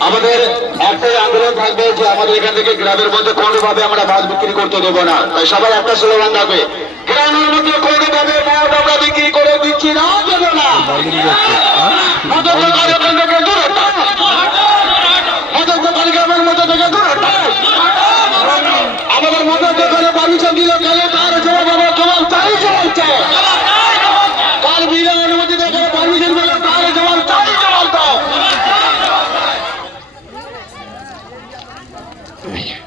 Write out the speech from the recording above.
আমাদের একটাই আন্দোলন থাকবে যে আমাদের এখান থেকে গ্রামের মধ্যে কোনোভাবে আমরা মাছ বিক্রি করতে দেবো না। তাই সবাই একটা স্লোগান থাকবে গ্রামের মধ্যে কোনোভাবে মাছ আমরা বিক্রি করে দিচ্ছি না, দেবো না। 哎。